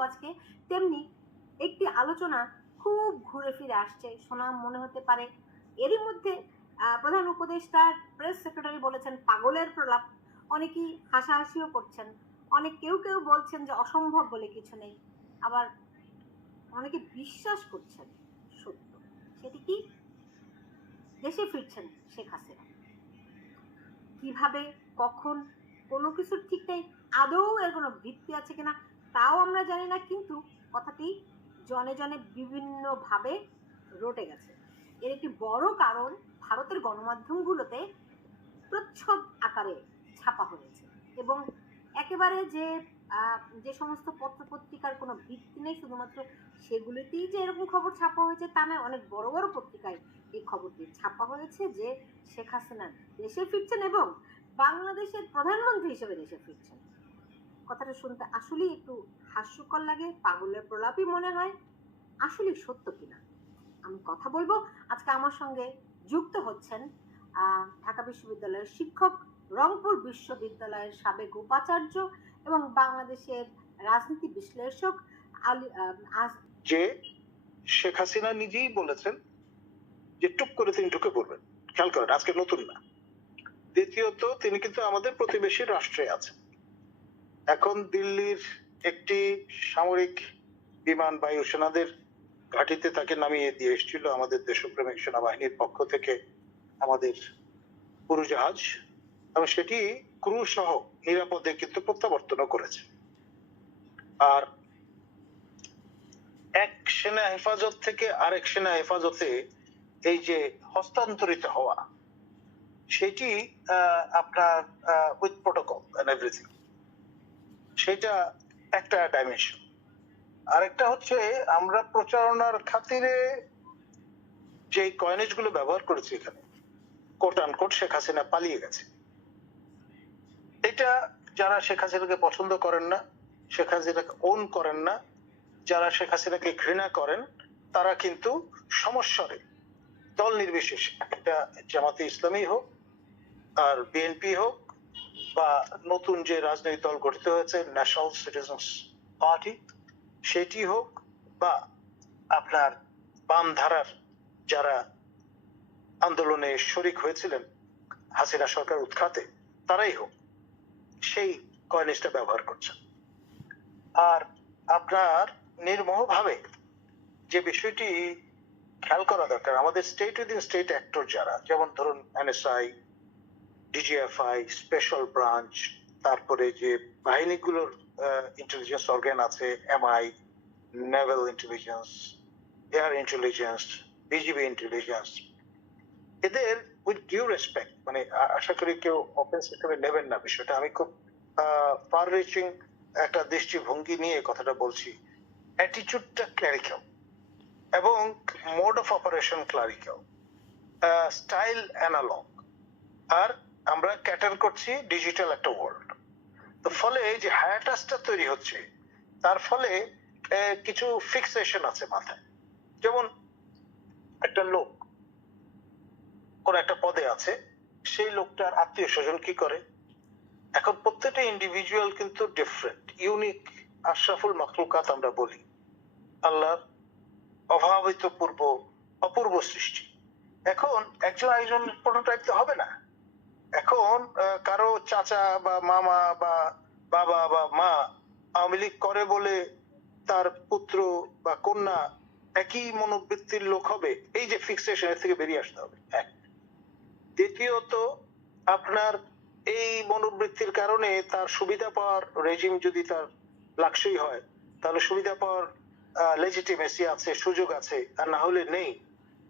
আজকে তেমনি একটি আলোচনা খুব ঘুরে ফিরে আসছে। শোনা মনে হতে পারে এরই মধ্যে প্রধান উপদেষ্টার প্রেস সেক্রেটারি বলেছেন, পাগলের প্রলাপ। অনেকেই হাসাহাসিও করছেন। অনেক কেউ কেউ বলছেন যে, অসম্ভব বলে কিছু নেই। আবার অনেকে বিশ্বাস করছেন, সত্য। সেটি কি? দেশে ফিরছেন শেখ হাসিনা। কীভাবে, কখন, কোনো কিছুর ঠিক নেই। আদৌ এর কোনো ভিত্তি আছে কিনা? তাও আমরা জানি না, কিন্তু কথাটি জনে জনে বিভিন্নভাবে রটে গেছে। এর একটি বড় কারণ ভারতের গণমাধ্যমগুলোতে প্রচ্ছদ আকারে ছাপা হয়েছে এবং একেবারে যে যে সমস্ত পত্র পত্রিকার কোনো ভিত্তি নেই, শুধুমাত্র সেগুলিতেই যে এরকম খবর ছাপা হয়েছে তা নয়, অনেক বড় বড় পত্রিকায় এই খবরটি ছাপা হয়েছে যে শেখ হাসিনা দেশে ফিরছেন এবং বাংলাদেশের প্রধানমন্ত্রী হিসেবে দেশে ফিরছেন। কথাটা শুনতে আসলেই একটু হাস্যকর লাগে, পাগলের প্রলাপই মনে হয় আসলে সত্য কিনা। আমি কথা বলব। আজকে আমার সঙ্গে যুক্ত হচ্ছেন ঢাকা বিশ্ববিদ্যালয়ের শিক্ষক, রংপুর বিশ্ববিদ্যালয়ের সাবেক উপাচার্য এবং বাংলাদেশের রাজনীতি বিশ্লেষক যে শেখ হাসিনা নিজেই বলেছেন যে, টুক করে তিনি ঢুকে পড়বেন। খেয়াল করেন, আজকে নতুন না। দ্বিতীয়ত, তিনি কিন্তু আমাদের প্রতিবেশী রাষ্ট্রে আছেন। এখন দিল্লির একটি সামরিক বিমান বায়ুসেনাদের ঘাঁটিতে তাকে নামিয়ে দিয়ে এসেছিল আমাদের দেশপ্রেমিক সেনাবাহিনীর পক্ষ থেকে আমাদের উড়োজাহাজ এবং সেটি ক্রু সহ নিরাপদে কিন্তু প্রত্যাবর্তনও করেছে। আর এক সেনা হেফাজত থেকে আরেক সেনা হেফাজতে এই যে হস্তান্তরিত হওয়া, সেটি আপনার উইথ প্রোটোকল এভরিথিং সেটা একটা ডাইমেনশন আরেকটা হচ্ছে, আমরা প্রচারণার খাতিরে যে কয়েনেজগুলো ব্যবহার করেছি এখানে কোট আনকোট শেখ হাসিনা পালিয়ে গেছে। এটা যারা শেখ হাসিনাকে পছন্দ করেন না, শেখ হাসিনাকে ওন করেন না, যারা শেখ হাসিনাকে ঘৃণা করেন, তারা কিন্তু সমস্যারে দল নির্বিশেষে এটা জামাতে ইসলামী হোক, আর বিএনপি হোক বা নতুন যে রাজনৈতিক দল গঠিত হয়েছে ন্যাশনাল সিটিজেন্স পার্টি সেটি হোক বা আপনার বাম ধারার যারা আন্দোলনে শরিক হয়েছিলেন, হাসিনা সরকার উৎখাতে, তারাই হোক, সেই কয়েনেজটা ব্যবহার করছেন। আর আপনার নির্মোহভাবে যে বিষয়টি খেয়াল করা দরকার, আমাদের স্টেট উইদিন স্টেট অ্যাক্টর যারা, যেমন ধরুন এনএসআই ডিজিএফআই স্পেশাল ব্রাঞ্চ তারপরে যে বাহিনীগুলোর ইন্টেলিজেন্স অর্গান আছে MI naval intelligence air intelligence BGB intelligence এদের উইথ ডিউ রেসপেক্ট মানে আশা করি কেউ অফেন্স হিসেবে নেবেন না বিষয়টা। আমি খুব ফার রিচিং একটা দৃষ্টিভঙ্গি নিয়ে কথাটা বলছি। অ্যাটিচিউডটা ক্লারিক্যাল এবং mode of operation clerical style analog আর আমরা ক্যাটার করছি ডিজিটাল একটা ওয়ার্ল্ড তো ফলে যে হায়াটাসটা তৈরি হচ্ছে, তার ফলে কিছু ফিক্সেশন আছে মাথায়। যেমন একটা লোক কোন একটা পদে আছে, সেই লোকটার আত্মীয় স্বজন কি করে? এখন প্রত্যেকটা ইন্ডিভিজুয়াল কিন্তু ডিফারেন্ট ইউনিক আশরাফুল মাখলুকাত আমরা বলি। আল্লাহর অভাবিত পূর্ব, অপূর্ব সৃষ্টি। এখন একজন একজন প্রোটোটাইপ তো হবে না। এখন কারও চাচা বা মামা বা বাবা বা মা আওয়ামী লীগ করে বলে তার পুত্র বা কন্যা একই মনোবৃত্তির লোক হবে, এই যে ফিক্সেশন থেকে বেরিয়ে আসতে হবে। এক। দ্বিতীয়ত, আপনার এই মনোবৃত্তির কারণে তার সুবিধা পাওয়ার রেজিম যদি তার লাক্সই হয়, তাহলে সুবিধা পাওয়ার লেজিটিমেসি আছে, সুযোগ আছে, আর না হলে নেই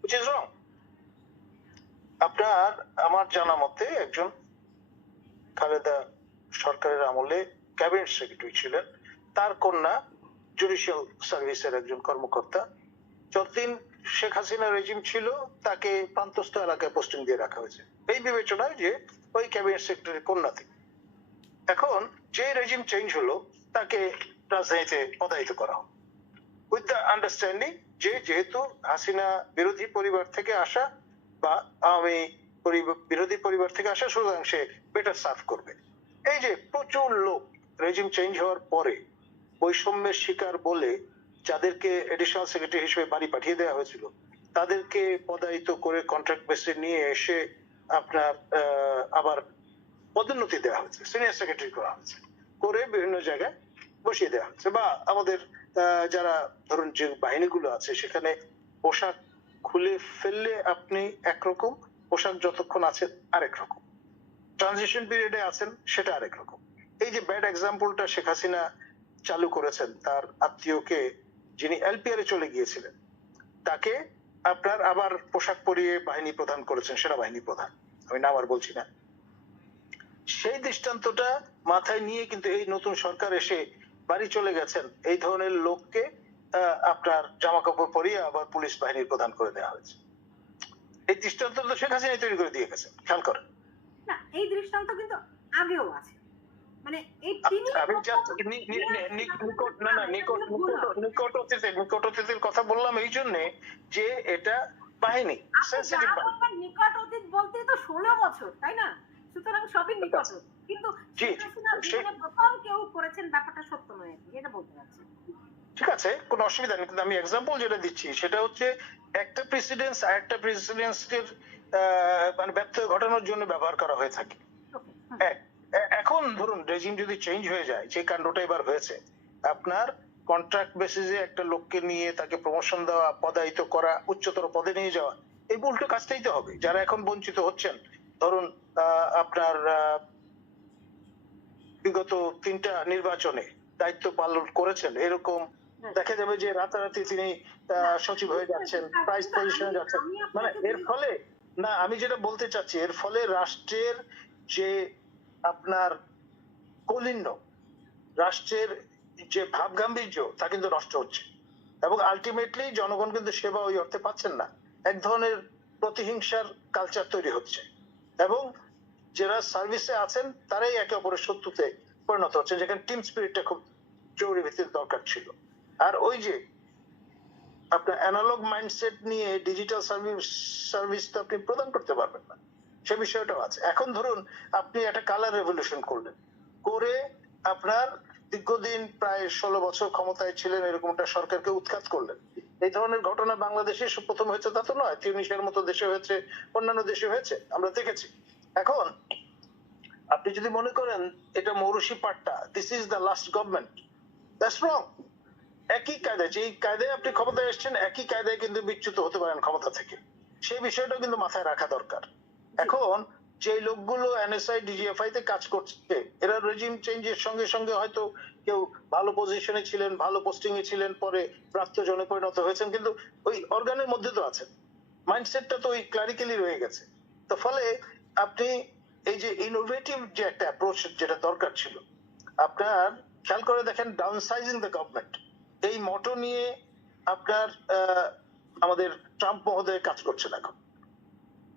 উইচ ইজ রং আপনার, আমার জানা মতে একজন খালেদা সরকারের আমলে ক্যাবিনেট সেক্রেটারি ছিলেন। তার কন্যা জুডিশিয়াল সার্ভিসের একজন কর্মকর্তা। যতদিন শেখ হাসিনা রেজিম ছিল, তাকে প্রান্তস্থ এলাকায় পোস্টিং দিয়ে রাখা হয়েছে। এই বিবেচনায় যে ওই ক্যাবিনেট সেক্রেটারির কন্যা থেকে এখন যে রেজিম চেঞ্জ হলো, তাকে রাজধানীতে পদায়িত করা হোক। উইথ দ্য আন্ডারস্ট্যান্ডিং যে যেহেতু হাসিনা বিরোধী পরিবার থেকে আসা বা আওয়ামী বিরোধী পরিবার থেকে আসা সুতরাং সে বেটার সার্ভ করবে। এই যে প্রচুর লোক রেজিম চেঞ্জ হওয়ার পরে বৈষম্যের শিকার বলে যাদেরকে এডিশনাল সেক্রেটারি হিসেবে বাড়ি পাঠিয়ে দেওয়া হয়েছিল, তাদেরকে পদায়িত করে কন্ট্রাক্ট বেসে নিয়ে এসে আপনার আবার পদোন্নতি দেওয়া হয়েছে সিনিয়র সেক্রেটারি করা হয়েছে, করে বিভিন্ন জায়গায় বসিয়ে দেওয়া হচ্ছে বা আমাদের যারা ধরুন যে বাহিনীগুলো আছে সেখানে পোশাক খুলে ফেললে আপনি একরকম, পোশাক যতক্ষণ আছে আরেক রকম। ট্রানজিশন পিরিয়ডে আছেন, সেটা আরেক রকম। এই যে ব্যাড এক্সাম্পলটা শেখ হাসিনা চালু করেছেন, তার আত্মীয়কে যিনি এলপিআর চলে গিয়েছিলেন, তাকে আপনার আবার পোশাক পরিয়ে বাহিনী প্রধান করেছেন, সেনাবাহিনী প্রধান। আমি নাম আর বলছি না। সেই দৃষ্টান্তটা মাথায় নিয়ে কিন্তু এই নতুন সরকার এসে বাড়ি চলে গেছেন। এই ধরনের লোককে আপনার জামা কাপড় পরিয়ে আবার পুলিশ বাহিনীর প্রধান করে দেওয়া হয়েছে। এই দৃষ্টান্ত তো শেখ হাসিনাই তৈরি করে দিয়ে গেছেন খেয়াল করেন। না এই দৃষ্টান্ত কিন্তু আগেও আছে। মানে এই তিনি আমি just নি- নি- নি- নি- নিকট না না নিকট নিকট- নিকট অতীতের নিকট অতীতের কথা বললাম এই জন্যে যে এটা বাহিনী সেন্সিটিভ নিকট অতীত বলতে তো ষোলো বছর তাই না? সুতরাং সবই নিকট কিন্তু জি, শেখ হাসিনা সে- জীবনে প্রথম কেউ করেছেন ব্যাপারটা সত্য নয় যেটা বলতে চাচ্ছি ঠিক আছে কোনো অসুবিধা নেই কিন্তু আমি এক্সাম্পল যেটা দিচ্ছি সেটা হচ্ছে একটা প্রেসিডেন্স আর একটা প্রেসিডেন্সের মানে ব্যত্যয় ঘটানোর জন্য ব্যবহার করা হয়ে থাকে। এখন ধরুন রেজিম যদি চেঞ্জ হয়ে যায় যে কাণ্ডটা এবার হয়েছে আপনার কন্ট্রাক্ট বেসিসে একটা লোককে নিয়ে তাকে প্রমোশন দেওয়া পদায়িত করা উচ্চতর পদে নিয়ে যাওয়া এই উল্টো কাজটাই তো হবে। যারা এখন বঞ্চিত হচ্ছেন ধরুন আহ, আপনার বিগত তিনটা নির্বাচনে দায়িত্ব পালন করেছেন এরকম দেখা যাবে যে রাতারাতি তিনি সচিব হয়ে যাচ্ছেন প্রাইস পজিশনে যাচ্ছেন। মানে এর ফলে না আমি যেটা বলতে চাচ্ছি এর ফলে রাষ্ট্রের যে আপনার কলিন্য রাষ্ট্রের যে ভাব গাম্ভীর্য তা কিন্তু নষ্ট হচ্ছে। এবং আলটিমেটলি জনগণ কিন্তু সেবা ওই অর্থে পাচ্ছেন না। এক ধরনের প্রতিহিংসার কালচার তৈরি হচ্ছে। এবং যারা সার্ভিসে আছেন তারাই একে অপরের শত্রুতে পরিণত হচ্ছে যেখানে টিম স্পিরিটটা খুব জরুরি ভিত্তিতে দরকার ছিল। আর ওই যে আপনার অ্যানালগ মাইন্ডসেট নিয়ে ডিজিটাল সার্ভিস সার্ভিস তো আপনি প্রদান করতে পারবেন না। সে বিষয়টাও আছে। এখন ধরুন আপনি একটা কালার রেভলিউশন করলেন। করে আপনার দীর্ঘদিন প্রায় ষোলো বছর ক্ষমতায় ছিলেন, এরকম একটা সরকারকে উৎখাত করলেন। এই ধরনের ঘটনা বাংলাদেশে প্রথম হয়েছে, তা তো নয়। তিউনিশিয়ার মতো দেশে হয়েছে, অন্যান্য দেশে হয়েছে, আমরা দেখেছি। এখন আপনি যদি মনে করেন, এটা মৌরুষি পাট্টা this is the last government that's wrong একই কায়দায়, যেই কায়দায় আপনি ক্ষমতায় এসেছেন, একই কায়দায় কিন্তু বিচ্যুত হতে পারেন ক্ষমতা থেকে। সেই বিষয়টাও কিন্তু মাথায় রাখা দরকার। এখন যে লোকগুলো এনএসআই ডিজিএফআই তে কাজ করছে, এরা রেজিম চেঞ্জের সঙ্গে সঙ্গে হয়তো কেউ ভালো পজিশনে ছিলেন, ভালো পোস্টিং এ ছিলেন, পরে প্রাপ্ত জনে পরিণত হয়েছেন, কিন্তু ওই অর্গানের মধ্যে তো আছেন। মাইন্ডসেটটা তো ওই ক্লারিক্যালি রয়ে গেছে। তো ফলে আপনি এই যে ইনোভেটিভ যে একটা অ্যাপ্রোচ যেটা দরকার ছিল, আপনার খেয়াল করে দেখেন ডাউন সাইজিং দ্য গভর্নমেন্ট এই মটো নিয়ে আপনার আমাদের ট্রাম্প মহোদয় কাজ করছেন এখন।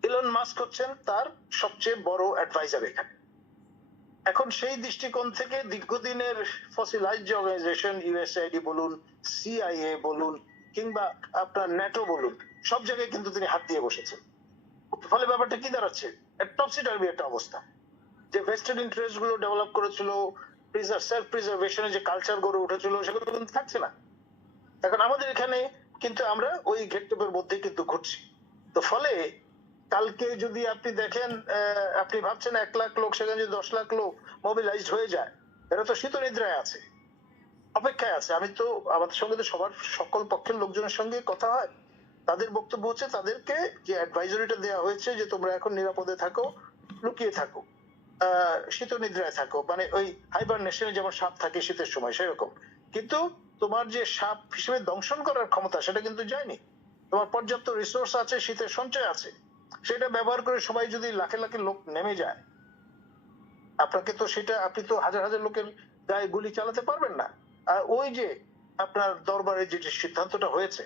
ইলন মাস্ক হচ্ছেন তার সবচেয়ে বড় অ্যাডভাইজার এখানে। এখন সেই দৃষ্টিকোণ থেকে দীর্ঘদিনের ফসিলাইজ অর্গানাইজেশন ইউএসআইডি বলুন সিআইএ বলুন, কিংবা আপনার ন্যাটো বলুন, সব জায়গায় কিন্তু তিনি হাত দিয়ে বসেছেন। ফলে ব্যাপারটা কি দাঁড়াচ্ছে? টপসি টার্বি একটা অবস্থা। যে ভেস্টেড ইন্টারেস্টগুলো ডেভেলপ করেছিল সেলফ প্রিজার্ভেশনের যে কালচার গড়ে উঠেছিল সেগুলো কিন্তু থাকছে না। এখন আমাদের এখানে কিন্তু আমরা ওই ঘেটটোপের মধ্যে কিন্তু ঘুরছি। তো ফলে কালকে যদি আপনি দেখেন আপনি ভাবছেন এক লাখ লোক, সেখানে যদি দশ লাখ লোক মোবিলাইজড হয়ে যায়, এরা তো শীত নিদ্রায় আছে। অপেক্ষায় আছে। আমি তো, আমাদের সঙ্গে তো সবার, সকল পক্ষের লোকজনের সঙ্গে কথা হয়। তাদের বক্তব্য হচ্ছে তাদেরকে যে অ্যাডভাইজরিটা দেওয়া হয়েছে যে তোমরা এখন নিরাপদে থাকো, লুকিয়ে থাকো। শীত নিদ্রায় থাকো। মানে ওই হাইবার নেশনে যেমন সাপ থাকে শীতের সময়, সেরকম। কিন্তু তোমার যে সাপ হিসেবে দংশন করার ক্ষমতা, সেটা কিন্তু যায়নি। তোমার পর্যাপ্ত রিসোর্স আছে, শীতের সঞ্চয় আছে। সেটা ব্যবহার করে সবাই যদি লাখে লাখে লোক নেমে যায়, আপনাকে তো সেটা, আপনি তো হাজার হাজার লোকের গায়ে গুলি চালাতে পারবেন না। আর ওই যে আপনার দরবারে যে সিদ্ধান্তটা হয়েছে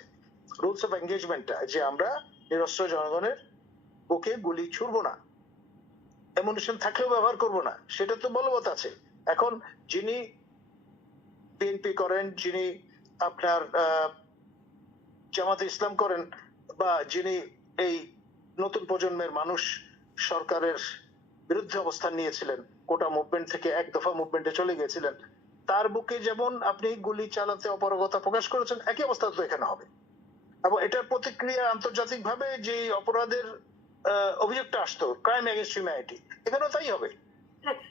রুলস অফ এঙ্গেজমেন্টটা যে আমরা নিরস্ত্র জনগণের বুকে গুলি ছুড়বো না। এমুনেশন থাকলেও ব্যবহার করব না, সেটা তো বলবৎ আছে। এখন যিনি বিএনপি করেন, যিনি আপনার জামাতে ইসলাম করেন, বা যিনি এই নতুন প্রজন্মের মানুষ সরকারের বিরুদ্ধে অবস্থান নিয়েছিলেন, কোটা মুভমেন্ট থেকে এক দফা মুভমেন্টে চলে গিয়েছিলেন, তার বুকে যেমন আপনি গুলি চালাতে অপারগতা প্রকাশ করেছেন, একই অবস্থা তো এখানে হবে। এবং এটার প্রতিক্রিয়া আন্তর্জাতিকভাবে যে অপরাধের অভিযোগটা আসতো ক্রাইম এগেনস্ট হিউম্যানিটি এখানেও তাই হবে।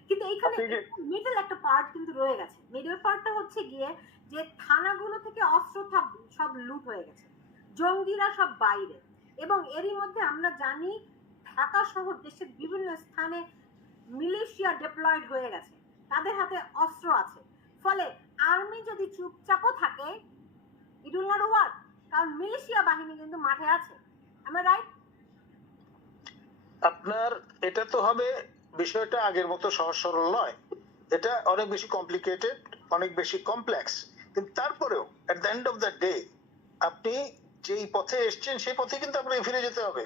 কিন্তু এইখানে মিডল একটা পার্ট কিন্তু রয়ে গেছে। মিডল পার্টটা হচ্ছে গিয়ে যে থানাগুলো থেকে অস্ত্র সব- সব লুট হয়ে গেছে। জঙ্গিরা সব বাইরে। এবং এরই মধ্যে আমরা জানি ঢাকা সহ দেশের বিভিন্ন স্থানে মিলিশিয়া ডিপ্লয়েড হয়ে গেছে। তাদের হাতে অস্ত্র আছে। ফলে আর্মি যদি চুপচাপও থাকে ইট উইল নট ওয়ার্ক কারণ মিলিশিয়া বাহিনী কিন্তু মাঠে আছে। আমার রাইট আপনার, এটা তো হবে বিষয়টা আগের মতো সহজ সরল নয়। এটা অনেক বেশি কমপ্লিকেটেড অনেক বেশি কমপ্লেক্স কিন্তু তারপরেও at the end of the day আপনি যেই পথে এসছেন, সেই পথে কিন্তু আপনাকে ফিরে যেতে হবে।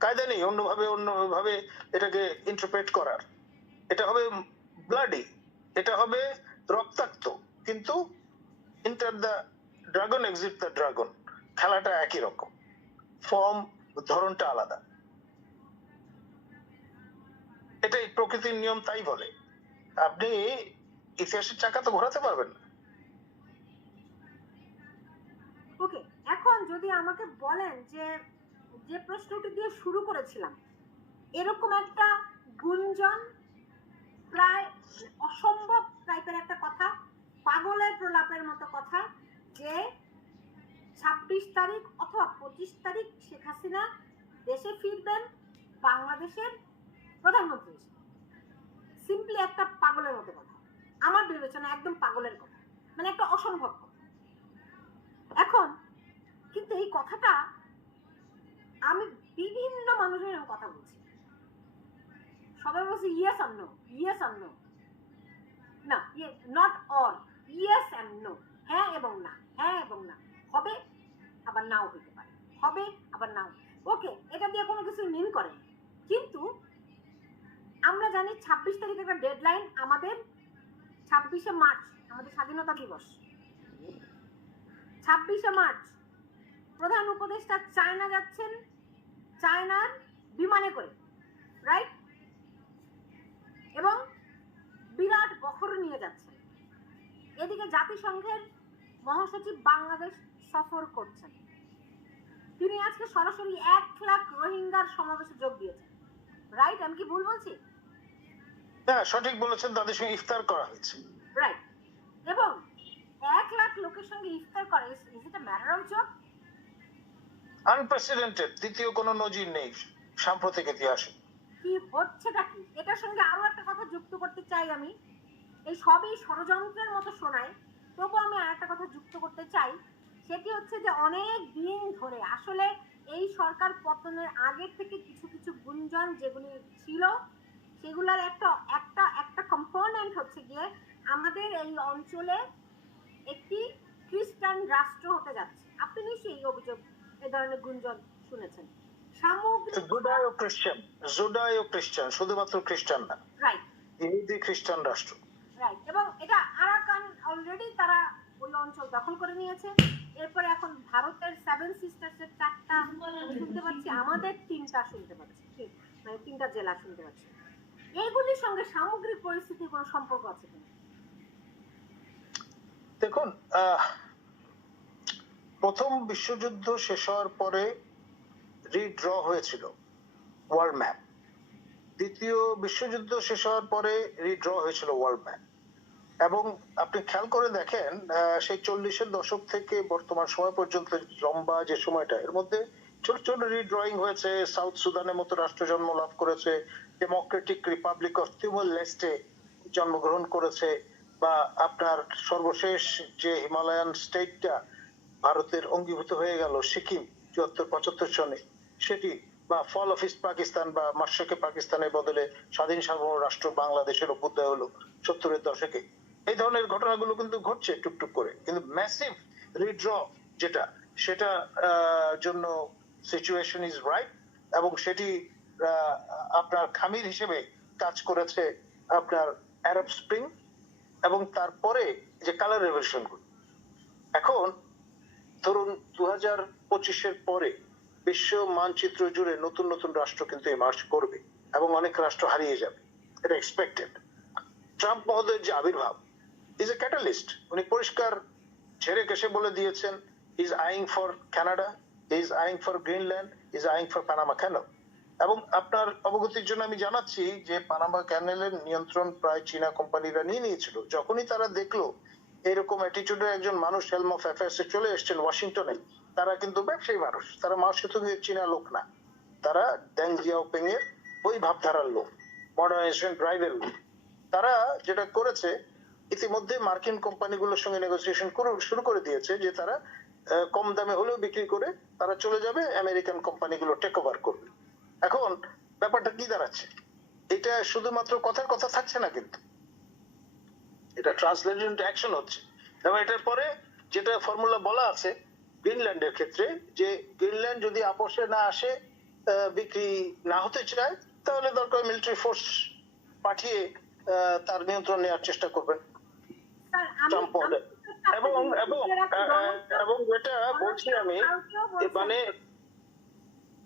কায়দা নেই অন্যভাবে অন্যভাবে এটাকে ইন্টারপ্রেট করার। এটা হবে ব্লাডি এটা হবে রক্তাক্ত। কিন্তু enter the dragon exit the dragon খেলাটা একই রকম। ফর্ম ধরনটা আলাদা। এটাই প্রকৃতির নিয়ম তাই বলে। আপনি ইতিহাসের চাকা তো ঘোরাতে পারবেন না। ওকে, এখন যদি আমাকে বলেন যে যে প্রশ্নটি দিয়ে শুরু করেছিলাম, এরকম একটা গুঞ্জন প্রায় অসম্ভব টাইপের একটা কথা, পাগলের প্রলাপের মতো কথা, যে ছাব্বিশ তারিখ অথবা পঁচিশ তারিখ শেখ হাসিনা দেশে ফিরবেন, বাংলাদেশের প্রধানমন্ত্রী সিম্পলি একটা পাগলের মতো কথা। আমার বিবেচনা একদম পাগলের কথা। মানে একটা অসম্ভব কথা। এখন কিন্তু এই কথাটা আমি বিভিন্ন মানুষের কথা বলছি। সবাই বলছে ইয়েস আর ইয়েস আর নো না not all yes and no হ্যাঁ এবং না হ্যাঁ এবং না। হবে, আবার নাও হইতে পারে। হবে, আবার নাও। ওকে এটা দিয়ে কোনো কিছু মিন করে কিন্তু আমরা জানি ছাব্বিশ তারিখ একটা ডেডলাইন আমাদের ছাব্বিশে মার্চ, আমাদের স্বাধীনতা দিবস। ছাব্বিশে মার্চ, প্রধান উপদেষ্টা চায়না যাচ্ছেন, চায়নার বিমানে করে রাইট এবং বিরাট বহর নিয়ে যাচ্ছেন। এদিকে জাতিসংঘের মহাসচিব বাংলাদেশ সফর করছেন। তিনি আজকে সরাসরি এক লাখ রোহিঙ্গার সমাবেশে যোগ দিয়েছেন। রাইট আমি কি ভুল বলছি? হ্যাঁ সঠিক বলেছেন তাদের সঙ্গে ইফতার করা হয়েছে। রাইট এবং এক লাখ লোকের সঙ্গে ইফতার করে is it a matter of job unprecedented দ্বিতীয় কোনো নজির নেই সাম্প্রতিক ইতিহাসে। কি হচ্ছেটা কি? এটার সঙ্গে আরও একটা কথা যুক্ত করতে চাই আমি। এই সবই ষড়যন্ত্রের মতো শোনায় তবু আমি আর একটা কথা যুক্ত করতে চাই। সেটি হচ্ছে যে অনেক দিন ধরে আসলে এই সরকার পতনের আগের থেকে কিছু কিছু গুঞ্জন যেগুলি ছিল সেগুলোর একটা একটা একটা কম্পোনেন্ট হচ্ছে গিয়ে আমাদের এই অঞ্চলে একটি খ্রিস্টান রাষ্ট্র হতে যাচ্ছে। আপনি নিশ্চয়ই এই অভিযোগ এ ধরনের গুঞ্জন শুনেছেন। সামগ্রিক খ্রিস্টান জুডায় খ্রিস্টান শুধুমাত্র খ্রিস্টান না। রাইট ইহুদি খ্রিস্টান রাষ্ট্র। রাইট এবং এটা আরাকান অলরেডি তারা ওই অঞ্চল দখল করে নিয়েছে। এরপরে এখন ভারতের সেভেন সিস্টার্সের চারটা শুনতে পাচ্ছি আমাদের তিনটা শুনতে পাচ্ছি। মানে তিনটা জেলা শুনতে পাচ্ছি। এইগুলির সঙ্গে সামগ্রিক পরিস্থিতির কোনো সম্পর্ক আছে কিনা? দেখুন প্রথম বিশ্বযুদ্ধ শেষ হওয়ার পরে রিড্র হয়েছিল ওয়ার্ল্ড ম্যাপ দ্বিতীয় বিশ্বযুদ্ধ শেষ হওয়ার পরে রিড্র হয়েছিল ওয়ার্ল্ড ম্যাপ এবং আপনি খেয়াল করে দেখেন সেই চল্লিশের দশক থেকে বর্তমান সময় পর্যন্ত লম্বা যে সময়টা, এর মধ্যে ছোট ছোট রিড্রয়িং হয়েছে সাউথ সুদানের মতো রাষ্ট্র জন্ম লাভ করেছে democratic republic of Timor Leste জন্মগ্রহণ করেছে বা আপনার সর্বশেষ যে হিমালয়ান স্টেটটা ভারতের অঙ্গীভূত হয়ে গেল, সিকিম, চুয়াত্তর, পঁচাত্তর সনে। সেটি বা ফল অফ ইস্ট পাকিস্তান বা মার্শাকে পাকিস্তানের বদলে স্বাধীন সার্বভৌম রাষ্ট্র বাংলাদেশের অভ্যুদয় হলো সত্তরের দশকে। এই ধরনের ঘটনাগুলো কিন্তু ঘটছে টুকটুক করে। কিন্তু ম্যাসিভ রিড্র যেটা, সেটা জন্য সিচুয়েশন ইজ রাইট এবং সেটি আপনার খামির হিসেবে কাজ করেছে আপনার অ্যারব স্প্রিং এবং তারপরে যে কালার রেভলিউশন এখন ধরুন দু হাজার পঁচিশের পরে বিশ্ব মানচিত্র জুড়ে নতুন নতুন রাষ্ট্র কিন্তু এমার্জ করবে এবং অনেক রাষ্ট্র হারিয়ে যাবে। এটা এক্সপেক্টেড ট্রাম্প মহোদয়ের যে আবির্ভাব ইজ এ ক্যাটালিস্ট উনি পরিষ্কার ছেড়ে কেসে বলে দিয়েছেন is eyeing for Canada is eyeing for Greenland is eyeing for Panama canal এবং আপনার অবগতির জন্য আমি জানাচ্ছি যে পানামা ক্যানেলের নিয়ন্ত্রণ প্রায় চীনা কোম্পানিরা নিয়ে নিয়েছিল। যখনই তারা দেখল এরকম অ্যাটিটিউডের একজন মানুষ হেলম অফ অ্যাফেয়ার্সে চলে এসেছেন ওয়াশিংটনে তারা কিন্তু ব্যবসায়ী মানুষ, তারা মাও সেতুংয়ের চীনা লোক না। তারা ড্যাং জিয়াওপিং এর ওই ভাবধারার লোক মডার্নাইজেশন ড্রাইভের লোক। তারা যেটা করেছে, ইতিমধ্যে মার্কিন কোম্পানিগুলোর সঙ্গে নেগোসিয়েশন করে শুরু করে দিয়েছে যে তারা কম দামে হলেও বিক্রি করে তারা চলে যাবে আমেরিকান কোম্পানিগুলো টেক ওভার করবে। এখন ব্যাপারটা কি দাঁড়াচ্ছে? এটা শুধুমাত্র কথার কথা থাকছে না কিন্তু। এটা ট্রান্সলেটেড অ্যাকশন হচ্ছে। এবং এটার পরে যেটা ফর্মুলা বলা আছে গ্রিনল্যান্ডের ক্ষেত্রে যে গ্রিনল্যান্ড যদি আপোষে না আসে বিক্রি না হতে চায় তাহলে দরকার মিলিটারি ফোর্স পাঠিয়ে তার নিয়ন্ত্রণ নেওয়ার চেষ্টা করবেন। এবং এবং এবং যেটা বলছি আমি মানে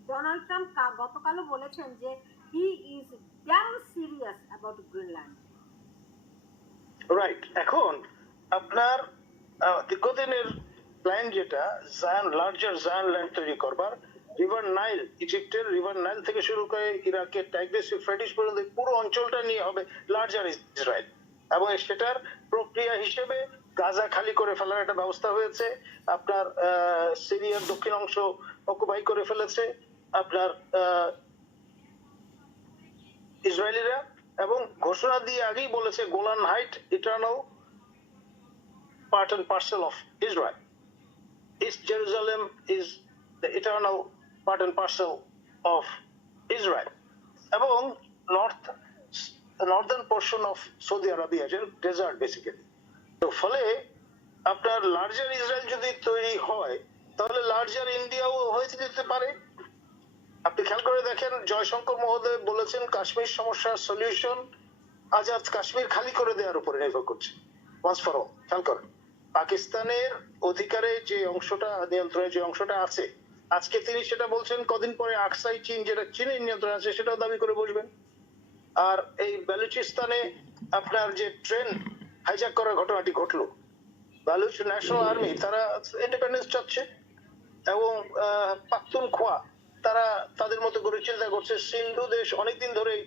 ডোনাল্ড ট্রাম্প গতকালও বলেছেন যে he is damn serious about Greenland right এখন আপনার দীর্ঘদিনের প্ল্যান যেটা জায়ান লার্জার জায়ান ল্যান্ড তৈরি করবার রিভার নাইল ইজিপ্টের রিভার নাইল থেকে শুরু করে ইরাকের টাইগ্রিস ইউফ্রেটিস পর্যন্ত পুরো অঞ্চলটা নিয়ে হবে লার্জার ইসরায়েল এবং সেটার প্রক্রিয়া হিসেবে গাজা খালি করে ফেলার একটা ব্যবস্থা হয়েছে। আপনার সিরিয়ার দক্ষিণ অংশ অকুপাই করে ফেলেছে। আপনার ইসরায়েলিরা এবং ঘোষণা দিয়ে আগেই বলেছে Golan height eternal part and parcel of Israel. East Jerusalem is the eternal part and parcel of Israel. এবং north northern portion of Saudi Arabia যে ডেজার্ট বেসিক্যালি তো ফলে আপনার লার্জার ইসরায়েল যদি তৈরি হয়, তাহলে লার্জার ইন্ডিয়াও হয়ে যেতে পারে আপনি খেয়াল করে দেখেন, জয়শঙ্কর মহোদয় বলেছেন, কাশ্মীর সমস্যার সলিউশন আজাদ কাশ্মীর খালি করে দেওয়ার উপরে নির্ভর করছে। ওয়ান্স ফর অল খেয়াল করেন। পাকিস্তানের অধিকারে যে অংশটা, নিয়ন্ত্রণে যে অংশটা আছে, আজকে তিনি সেটা বলছেন, কদিন পরে আকসাই চীন, যেটা চীনের নিয়ন্ত্রণ আছে, সেটাও দাবি করে বসবেন। আর এই বেলুচিস্তানে আপনার যে ট্রেন হাইজ্যাক করার ঘটনাটি ঘটলো, বালুচ ন্যাশনাল আর্মি তারা ইন্ডিপেন্ডেন্স চাচ্ছে এবং পাখতুন খোয়া তারা তাদের মতো করে চিন্তা করছে। সিন্ধু দেশ অনেকদিন ধরেই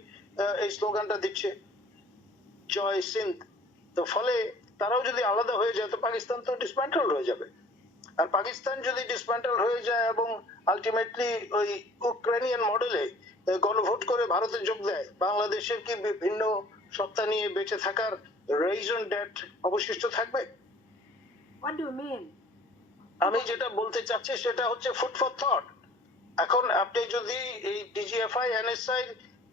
এই স্লোগানটা দিচ্ছে জয় সিন্ধ। তো ফলে তারাও যদি আলাদা হয়ে যায় তো পাকিস্তান তো ডিসম্যান্টেল হয়ে যাবে। আর পাকিস্তান যদি ডিসম্যান্টেল হয়ে যায় এবং আলটিমেটলি ওই ইউক্রেনিয়ান মডেলে গণভোট করে ভারতে যোগ দেয় বাংলাদেশের কি বিভিন্ন সত্তা নিয়ে বেঁচে থাকার রেইজন ডেট অবশিষ্ট থাকবে? আমি যেটা বলতে চাচ্ছি সেটা হচ্ছে ফুড ফর থট এখন আপনি যদি এই ডিজিএফআই এনএসআই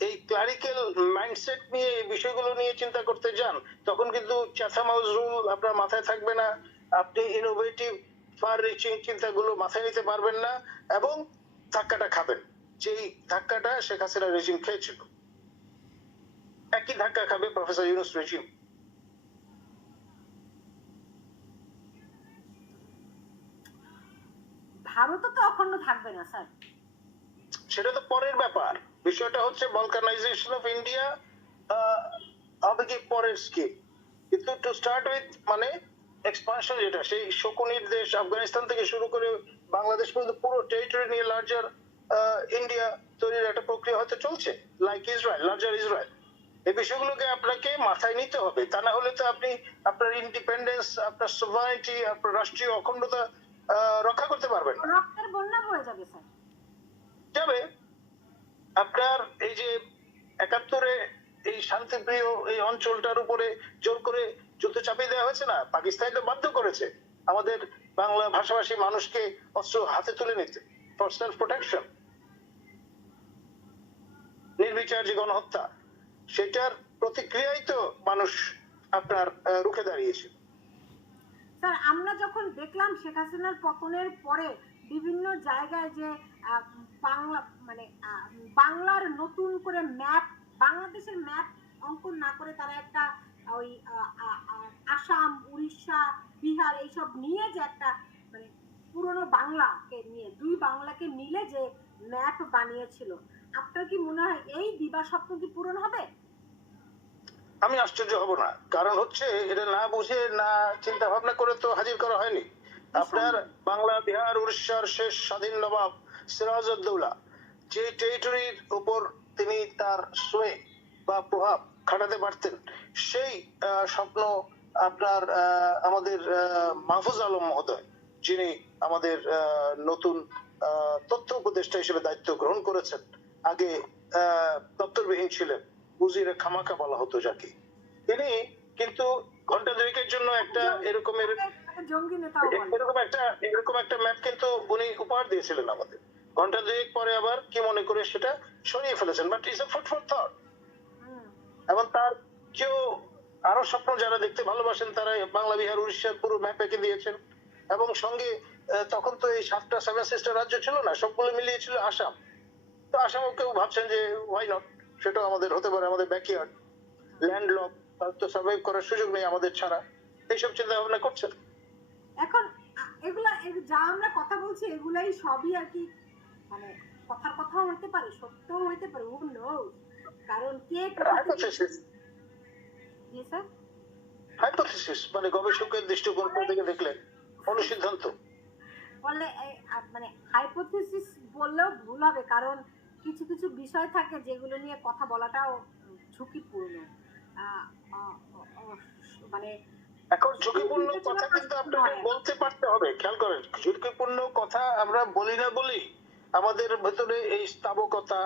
এই ক্লারিক্যাল মাইন্ডসেট নিয়ে এই বিষয়গুলো নিয়ে চিন্তা করতে যান, তখন কিন্তু চ্যাথামাউস রুল আপনার মাথায় থাকবে না। আপনি ইনোভেটিভ ফার রিচিং চিন্তাগুলো মাথায় নিতে পারবেন না এবং ধাক্কাটা খাবেন। যেই ধাক্কাটা শেখ হাসিনা রেজিম খেয়েছিল। একই ধাক্কা খাবে প্রফেসর ইউনুস রেজিম ভারতও তো অখণ্ড থাকবে না, স্যার। সেটা তো পরের ব্যাপার। বিষয়টা হচ্ছে বলকানাইজেশন অফ ইন্ডিয়া হবে কি পরের স্কিম কিন্তু টু স্টার্ট উইথ মানে এক্সপানশন যেটা, সেই শকুনির দেশ আফগানিস্তান থেকে শুরু করে বাংলাদেশ পর্যন্ত পুরো টেরিটরি নিয়ে লার্জার ইন্ডিয়া তৈরির একটা প্রক্রিয়া হয়তো চলছে লাইক ইসরায়েল লার্জার ইসরায়েল এই বিষয়গুলোকে আপনাকে মাথায় নিতে হবে। তা না হলে তো আপনি আপনার ইন্ডিপেন্ডেন্স আপনার সোভারিটি আপনার রাষ্ট্রীয় অখণ্ডতা রক্ষা করতে পারবেন না। বন্যা হয়ে যাবে, স্যার। যাবে আপনার এই যে একাত্তরে এই শান্তিপ্রিয় এই অঞ্চলটার উপরে জোর করে যুদ্ধ চাপিয়ে দেওয়া হয়েছে না? পাকিস্তান তো বাধ্য করেছে আমাদের বাংলা ভাষাভাষী মানুষকে অস্ত্র হাতে তুলে নিতে। সেলফ প্রোটেকশন নির্বিচার যে গণহত্যা, সেটার প্রতিক্রিয়াই তো মানুষ আপনার রুখে দাঁড়িয়েছে। স্যার, আমরা যখন দেখলাম শেখ হাসিনার পতনের পরে বিভিন্ন জায়গায় যে বাংলা মানে বাংলার নতুন করে ম্যাপ বাংলাদেশের ম্যাপ অঙ্কন না করে তারা একটা, ওই আসাম, উড়িষ্যা, বিহার এইসব নিয়ে যে একটা মানে পুরনো বাংলাকে নিয়ে, দুই বাংলাকে মিলে যে ম্যাপ বানিয়েছিল। আপনার কি মনে হয় এই দিবা স্বপ্ন কি পূরণ হবে? আমি আশ্চর্য হব না। কারণ হচ্ছে, এটা না বুঝে, না চিন্তা ভাবনা করে তো হাজির করা হয়নি। আপনার বাংলা বিহার উড়িষ্যার শেষ স্বাধীন নবাব সিরাজউদ্দৌলা। যে টেরিটরির উপর তিনি তার সোয়ে বা প্রভাব খাটাতে পারতেন সেই স্বপ্ন আপনার আমাদের মাহফুজ আলম মহোদয় যিনি আমাদের নতুন তথ্য উপদেষ্টা হিসেবে দায়িত্ব গ্রহণ করেছেন আগে আহ, দপ্তরবিহীন ছিলেন উজিরে খামাকা বলা হতো যাকে। তিনি কিন্তু ঘণ্টা দুয়েকের জন্য একটা এরকমের একটা জঙ্গি নেতাও এরকম একটা এরকম একটা ম্যাপ কিন্তু উনি উপহার দিয়েছিলেন আমাদের। ঘণ্টা দুয়েক পরে আবার কি মনে করে সেটা সরিয়ে ফেলেছেন but is a food for thought এবং তার কেউ আরও স্বপ্ন যারা দেখতে ভালোবাসেন তারা বাংলা বিহার উড়িষ্যার পুরো ম্যাপ এঁকে দিয়েছেন। এবং সঙ্গে তখন তো এই সাতটা সেভেন সিস্টার রাজ্য ছিল না সবগুলো মিলিয়ে ছিল আসাম। তো আসামও কেউ ভাবছেন যে ওয়াই নট সেটাও আমাদের হতে পারে আমাদের ব্যাকইয়ার্ড ল্যান্ড লক তার তো সার্ভাইভ করার সুযোগ নেই আমাদের ছাড়া। এইসব চিন্তা ভাবনা করছেন? এখন এগুলা যা আমরা কথা বলছি এগুলাই সবই আর কি মানে কথার কথাও হতে পারে সত্যও হইতে পারে who knows? কারণ কে কোথা হাইপোথেসিস। জি স্যার? হাইপোথেসিস মানে গবেষকের দৃষ্টিকোণ থেকে দেখলে অনুসিদ্ধান্ত। বললে মানে হাইপোথিসিস বললেও ভুল হবে কারণ কিছু কিছু বিষয় থাকে যেগুলো নিয়ে কথা বলাটাও ঝুঁকিপূর্ণ। মানে এখন ঝুঁকিপূর্ণ কথা কিন্তু আপনাকে বলতে পারতে হবে খেয়াল করেন ঝুঁকিপূর্ণ কথা আমরা বলি না বলি আমাদের ভেতরে এই স্থাবকতা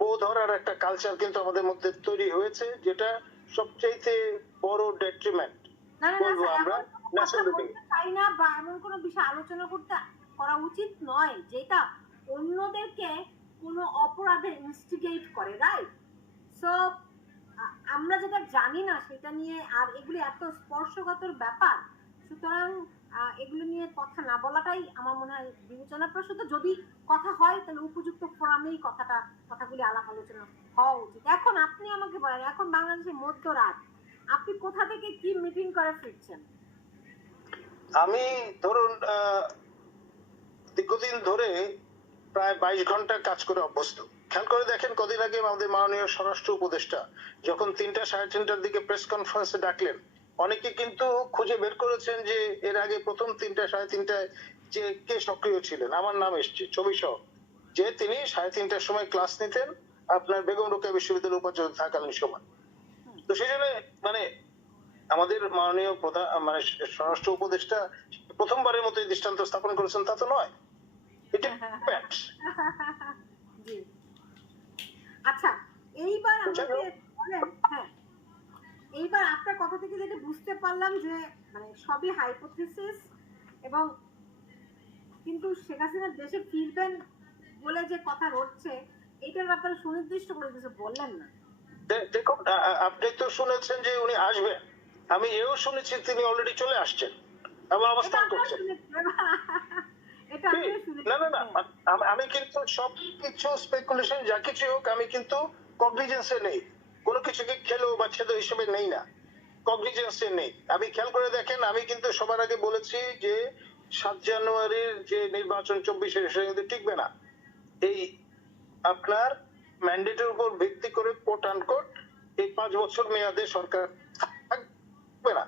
ও ধরার একটা কালচার কিন্তু আমাদের মধ্যে তৈরি হয়েছে যেটা সবচাইতে বড় ডেট্রিমেন্ট বলব আমরা না বা এমন কোনো বিষয় আলোচনা করতে করা উচিত নয় যেটা অন্যদেরকে কোনো অপরাধে ইনস্টিগেট করে রাইট সো আমরা যেটা জানি না সেটা নিয়ে আর এগুলি এত স্পর্শকাতর ব্যাপার, সুতরাং এগুলো নিয়ে কথা না বলাটাই আমার মনে হয় বিবেচনা প্রসূত যদি কথা হয়, তাহলে উপযুক্ত ফোরামেই কথাটা, কথাগুলি আলাপ আলোচনা হওয়া উচিত। এখন আপনি আমাকে বলেন, এখন বাংলাদেশের মধ্যরাত, আপনি কোথা থেকে কি মিটিং করে ফিরছেন? আমি ধরুন দীর্ঘদিন ধরে প্রায় বাইশ ঘণ্টা কাজ করে অভ্যস্ত। খেয়াল করে দেখেন কদিন আগে আমাদের মাননীয় স্বরাষ্ট্র উপদেষ্টা যখন তিনটা সাড়ে তিনটার দিকে প্রেস কনফারেন্সে ডাকলেন অনেকে কিন্তু খুঁজে বের করেছেন যে এর আগে প্রথম তিনটা সাড়ে তিনটায় যে কে সক্রিয় ছিলেন আমার নাম এসছে ছবি সহ। যে তিনি সাড়ে তিনটার সময় ক্লাস নিতেন আপনার বেগম রোকেয়া বিশ্ববিদ্যালয়ের উপাচার্য থাকালীন সময়। তো সেই জন্য মানে আমাদের মাননীয় প্রধান মানে স্বরাষ্ট্র উপদেষ্টা প্রথমবারের মতো দৃষ্টান্ত স্থাপন করেছেন তা তো নয়। এটা facts। আচ্ছা এইবার যাই আমাকে বলেন হ্যাঁ এইবার আপনার কথা থেকে যেটা বুঝতে পারলাম যে মানে সবই হাইপোথিসিস এবং কিন্তু শেখ হাসিনা দেশে ফিরবেন বলে যে কথা রটছে এটার ব্যাপারে সুনির্দিষ্ট করে কিছু বললেন না। দেখুন আপনি তো শুনেছেন যে উনি আসবেন। আমি এও শুনেছি তিনি অলরেডি চলে আসছেন। এবং এটা অবস্থান করছেন। না না না হ্যাঁ। আমি কিন্তু সব কিছু স্পেকুলেশন যা কিছু হোক আমি কিন্তু কগনিজেন্সে নেই। কোনো কিছুকে খেলো বা ছেদ হিসেবে নেই না। কগনিজেন্সে নেই। আমি খেয়াল করে দেখেন আমি কিন্তু সবার আগে বলেছি যে সাত জানুয়ারির যে নির্বাচন চব্বিশে সেটা কিন্তু টিকবে না। এই আপনার ম্যান্ডেটের উপর ভিত্তি করে কোট আনকোট এই পাঁচ বছর মেয়াদে সরকার থাকবে না।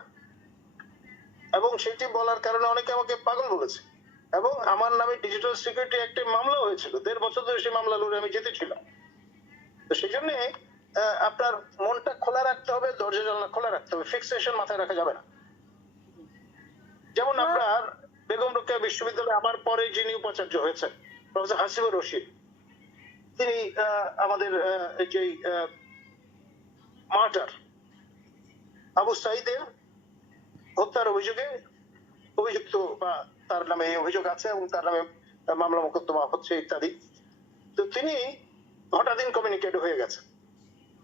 এবং সেটি বলার কারণে অনেকে আমাকে পাগল বলেছে। এবং আমার নামে ডিজিটাল সিকিউরিটি একটা মামলা হয়েছিল। দেড় বছর ধরে সেই মামলা লড়ে আমি জিতেছিলাম। তো সেই জন্য আপনার মনটা খোলা রাখতে হবে দরজা জানলা খোলা রাখতে হবে। ফিক্সেশন মাথায় রাখা যাবে না। যেমন আপনার বেগম রোকেয়া বিশ্ববিদ্যালয়ে আমার পরে যিনি উপাচার্য হয়েছেন প্রফেসর হাসিবুর রশিদ তিনি আমাদের যে মার্টার আবু সাইদের হত্যার অভিযোগে অভিযুক্ত বা তার নামে এই অভিযোগ আছে এবং তার নামে মামলা মোকদ্দমা হচ্ছে ইত্যাদি। তো তিনি হঠাৎ কমিউনিকেট হয়ে গেছে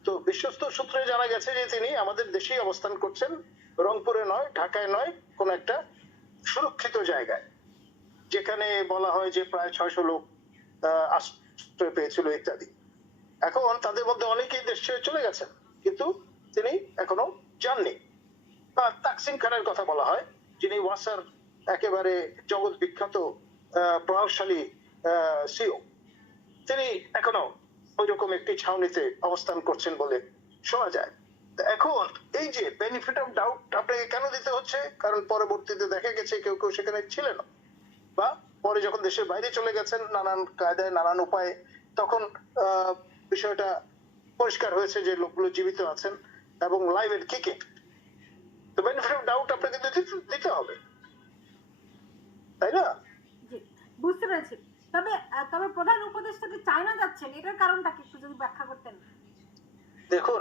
তো বিশ্বস্ত সূত্রে জানা গেছে যে তিনি আমাদের দেশেই অবস্থান করছেন। রংপুরে নয়, ঢাকায় নয়, কোন একটা সুরক্ষিত জায়গায়, যেখানে বলা হয় যে প্রায় ছয়শো লোক আশ্রয় পেয়েছিল ইত্যাদি। এখন তাদের মধ্যে অনেকেই দেশ ছেড়ে চলে গেছেন, কিন্তু তিনি এখনও যাননি। বা তাকসিম খানের কথা বলা হয়, যিনি ওয়াসার একেবারে জগৎ বিখ্যাত প্রভাবশালী সিও। তিনি এখনও ওই রকম একটি ছাউনিতে অবস্থান করছেন বলে শোনা যায়। এখন এই যে বেনিফিট অফ ডাউট আপনাকে কেন দিতে হচ্ছে? কারণ পরবর্তীতে দেখা গেছে কেউ কেউ সেখানে ছিলেন। বা পরে যখন দেশের বাইরে চলে গেছেন নানান কায়দায়, নানান উপায়ে, তখন বিষয়টা পরিষ্কার হয়েছে যে লোকগুলো জীবিত আছেন এবং লাইভ এর কিকে তো বেনিফিট অফ ডাউট আপনাকে দিতে হবে। তাই না? বুঝতে পেরেছি। তবে তবে প্রধান উপদেষ্টা যে চায়না যাচ্ছেন? এটার কারণটা কি একটু যদি ব্যাখ্যা করতেন? দেখুন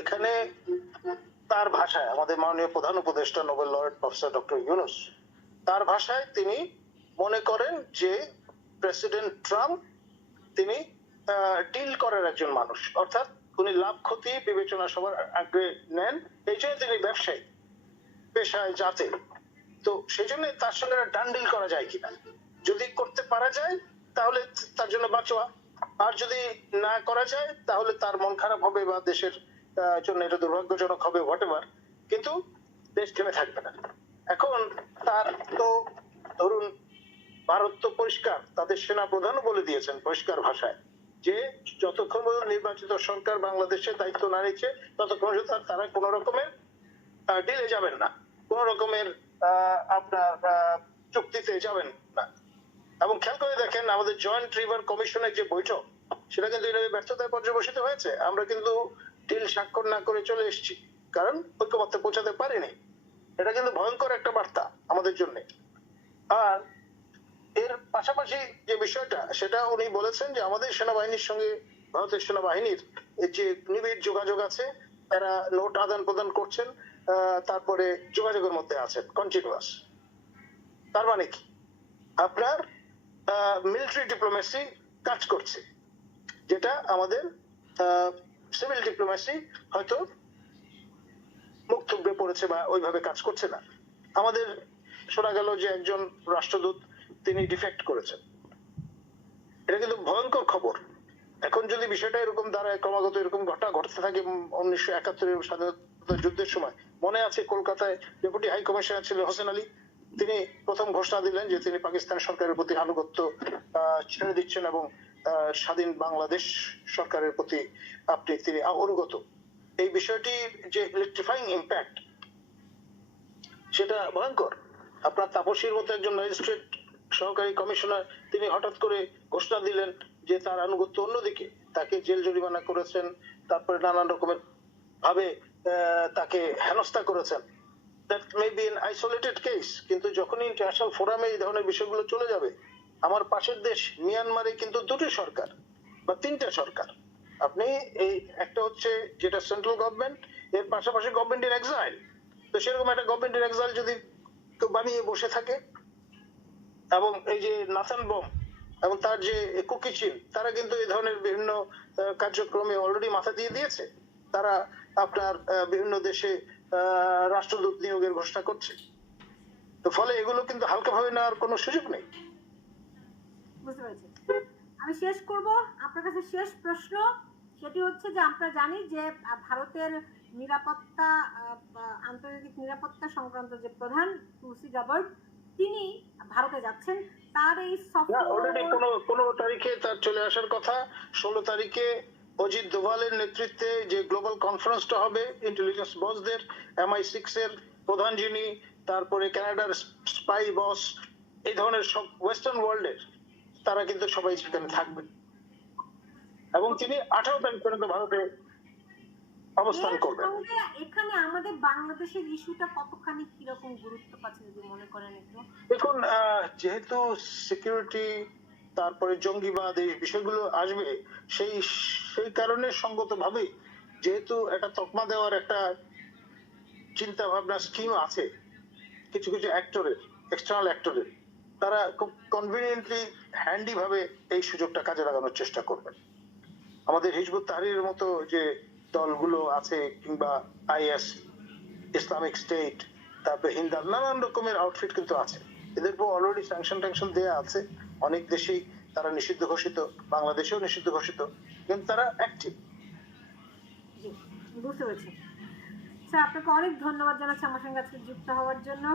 এখানে তার ভাষায় আমাদের মাননীয় প্রধান উপদেষ্টা Nobel laureate professor doctor Yunus তার ভাষায় তিনি মনে করেন যে প্রেসিডেন্ট ট্রাম্প তিনি ডিল করার একজন মানুষ। অর্থাৎ উনি লাভ ক্ষতি বিবেচনা সবার আগে নেন। এই জন্য তিনি ব্যবসায়ী পেশায় যাতে তো সেই জন্য তার সঙ্গে ডান ডিল করা যায় কিনা। যদি করতে পারা যায়, তাহলে তার জন্য বাঁচোয়া আর যদি না করা যায়, তাহলে তার মন খারাপ হবে বা দেশের জন্য এটা দুর্ভাগ্যজনক হবে হোয়াট কিন্তু দেশ থেমে থাকবে না। এখন তার তো ধরুন, ভারত তো পরিষ্কার, তাদের সেনা প্রধানও বলে দিয়েছেন পরিষ্কার ভাষায় যে যতক্ষণ পর্যন্ত নির্বাচিত সরকার বাংলাদেশের দায়িত্ব না নিচ্ছে, ততক্ষণ তারা কোন রকমের ডিলে যাবেন না। কোন রকমের আপনার চুক্তিতে যাবেন না। এবং খেয়াল করে দেখেন, আমাদের জয়েন্ট রিভার কমিশনের যে বৈঠক, সেটা কিন্তু এভাবে ব্যর্থতায় পর্যবসিত হয়েছে। আমরা কিন্তু ডিল স্বাক্ষর না করে চলে এসেছি, কারণ ঐক্যমত্যে পৌঁছাতে পারিনি। এটা কিন্তু ভয়ঙ্কর একটা বার্তা আমাদের জন্য। আর এর পাশাপাশি যে বিষয়টা, সেটা উনি বলেছেন যে আমাদের সেনাবাহিনীর সঙ্গে, ভারতের সেনাবাহিনীর যে নিবিড় যোগাযোগ আছে, তারা নোট আদান প্রদান করছেন। তারপরে যোগাযোগের মধ্যে আছেন কন্টিনিউয়াস তার মানে কি? আপনার মিলিটারি ডিপ্লোমেসি কাজ করছে, যেটা আমাদের সিভিল ডিপ্লোমেসি হয়তো মুখ থুবড়ে পড়েছে বা ওইভাবে কাজ করছে না। আমাদের শোনা গেল যে একজন রাষ্ট্রদূত তিনি ডিফেক্ট করেছেন। এটা কিন্তু ভয়ঙ্কর খবর। এখন যদি বিষয়টা এরকম দাঁড়ায়, ক্রমাগত এরকম ঘটনা ঘটতে থাকে উনিশশো একাত্তরের স্বাধীনতা যুদ্ধের সময় মনে আছে কলকাতায় ডেপুটি হাই কমিশনার ছিলেন হোসেন আলী। তিনি প্রথম ঘোষণা দিলেন যে তিনি পাকিস্তান সরকারের প্রতি আনুগত্য ছেড়ে দিচ্ছেন এবং স্বাধীন বাংলাদেশ সরকারের প্রতি আপনি, তিনি অনুগত। এই বিষয়টি যে ইলেকট্রিফাইং ইম্প্যাক্ট সেটা ভয়ঙ্কর। আপনার তাপসীর মতো একজন ম্যাজিস্ট্রেট সহকারী কমিশনার তিনি হঠাৎ করে ঘোষণা দিলেন যে তার আনুগত্য অন্যদিকে। তাকে জেল জরিমানা করেছেন, তারপরে নানান রকমের ভাবে তাকে হেনস্থা করেছেন। That may be isolated case কিন্তু যখনই ইন্টারন্যাশনাল ফোরামে এই ধরনের বিষয়গুলো চলে যাবে, আমার পাশের দেশ মিয়ানমারে কিন্তু দুটি সরকার, বা তিনটা সরকার। আপনি এই একটা হচ্ছে যেটা সেন্ট্রাল গভর্নমেন্ট এর পাশাপাশি গভর্নমেন্ট ইন এক্সাইল তো সেরকম একটা গভর্নমেন্ট ইন এক্সাইল যদি বানিয়ে বসে থাকে, এবং এই যে নাথান বম, এবং তার যে কুকি চিন, তারা কিন্তু এই ধরনের বিভিন্ন কার্যক্রমে অলরেডি মাথা দিয়ে দিয়েছে। তারা আপনার বিভিন্ন দেশে রাষ্ট্রদূত নিয়োগের ঘোষণা করছে। তো ফলে এগুলো কিন্তু হালকাভাবে নেওয়ার কোনো সুযোগ নেই। আমি শেষ করব। আপনার কাছে শেষ প্রশ্ন। সেটি হচ্ছে যে আমরা জানি যে ভারতের নিরাপত্তা আন্তর্জাতিক নিরাপত্তা সংক্রান্ত যে প্রধান তুলসী গাবর্ড তিনি ভারতে যাচ্ছেন। তার এই না অলরেডি সফর কোনো কোনো তারিখে তার চলে আসার কথা। ষোলো তারিখে অজিত দোভালের নেতৃত্বে যে গ্লোবাল কনফারেন্সটা হবে ইন্টেলিজেন্স বসদের এমআই সিক্স এর প্রধান যিনি তারপরে কানাডার স্পাই বস এই ধরনের সব ওয়েস্টার্ন ওয়ার্ল্ডের তারা কিন্তু সবাই সেখানে থাকবেন। এবং তিনি আঠারো তারিখ পর্যন্ত ভারতে অবস্থান এর করবেন। এখানে আমাদের বাংলাদেশের ইস্যুটা কতখানি কীরকম গুরুত্ব পাচ্ছে যদি মনে করেন একটু? দেখুন যেহেতু সিকিউরিটি তারপরে জঙ্গিবাদ, এই বিষয়গুলো আসবে। সেই সেই কারণে সঙ্গত ভাবেই যেহেতু একটা তকমা দেওয়ার একটা চিন্তা ভাবনা স্কিম আছে, কিছু কিছু অ্যাক্টরের এক্সটার্নাল অ্যাক্টরের তারা খুব কনভিনিয়েন্টলি হ্যান্ডি ভাবে এই সুযোগটা কাজে লাগানোর চেষ্টা করবেন। আমাদের হিজবুত তাহরিরের মতো যে দলগুলো আছে কিংবা আইএস, ইসলামিক স্টেট, তারপরে হিন্দাল, নানান রকমের আউটফিট কিন্তু আছে। এদের উপর অলরেডি স্যাংশন ট্যাংশন দেওয়া আছে। অনেক দেশেই তারা নিষিদ্ধ ঘোষিত, বাংলাদেশেও নিষিদ্ধ ঘোষিত, কিন্তু তারা অ্যাক্টিভ বুঝতে পেরেছি। স্যার, আপনাকে অনেক ধন্যবাদ জানাচ্ছি আমার সঙ্গে আজকে যুক্ত হওয়ার জন্য।